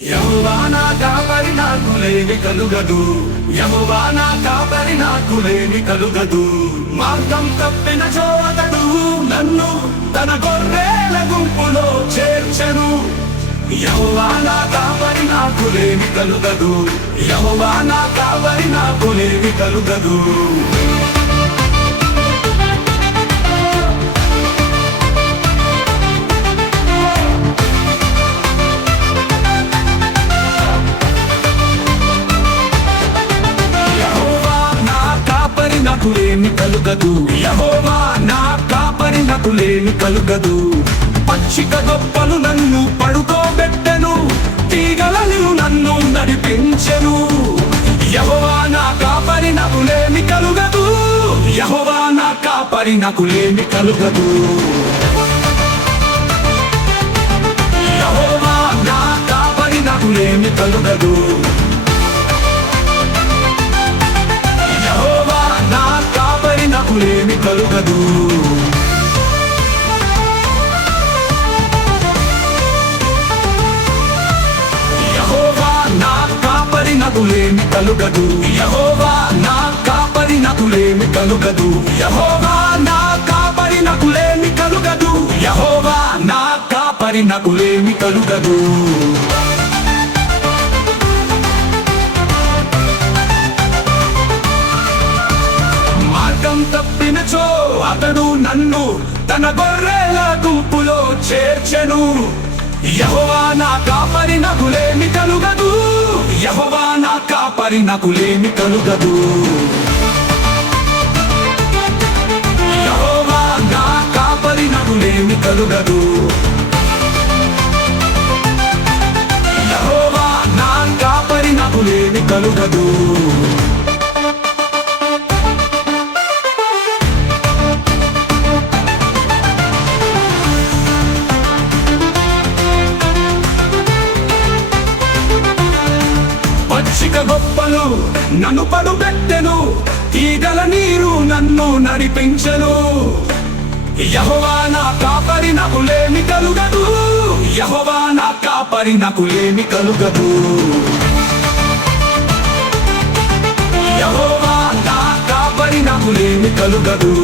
యెహోవా నా కాపరి నాకు లేమి కలుగదు. యెహోవా నా కాపరి నాకు లేమి కలుగదు. మార్గం తప్పిన చోటడు నన్ను తన గొర్రెల గుంపులో చేర్చెను. యెహోవా నా కాపరి నాకు లేమి కలుగదు. యెహోవా నా కాపరి నాకు లేమి కలుగదు. నాకు లేమి కలుగదు. యెహోవా నా కాపరి నాకు లేమి కలుగదు. పచ్చిక గొప్పలు నన్ను పడుకోబెట్టెను, తీగలను నన్ను నడిపించెను. యెహోవా నా కాపరి నాకు లేమి కలుగదు. యెహోవా నా కాపరి నాకు లేమి కలుగదు. యెహోవా నా కాపరి నాకు లేమి కలుగదు. నాకు లేమి కలుగదు. యెహోవా నా కాపరి నాకు లేమి కలుగదు. యెహోవా నా కాపరి నాకు లేమి కలుగదు. యెహోవా నా కాపరి నాకు లేమి కలుగదు. యెహోవా నా కాపరి నాకు లేమి కలుగదు. తప్పినచో అతడు నన్ను తన గొర్రెల గుంపులో చేర్చెను. యెహోవా నా కాపరి నాకు లేమి కలుగదు. యెహోవా నా కాపరి నాకు లేమి కలుగదు. యెహోవా నా కాపరి నాకు లేమి కలుగదు. యెహోవా నా కాపరి నాకు లేమి కలుగదు. పచ్చిక గొప్పలు నన్ను పడుబెట్టెను, తీగల నీరు నన్ను నడిపించెను. యెహోవా నా కాపరి నాకు లేమి కలుగదు. యెహోవా నా కాపరి నాకు లేమి కలుగదు. యెహోవా నా కాపరి నాకు లేమి కలుగదు.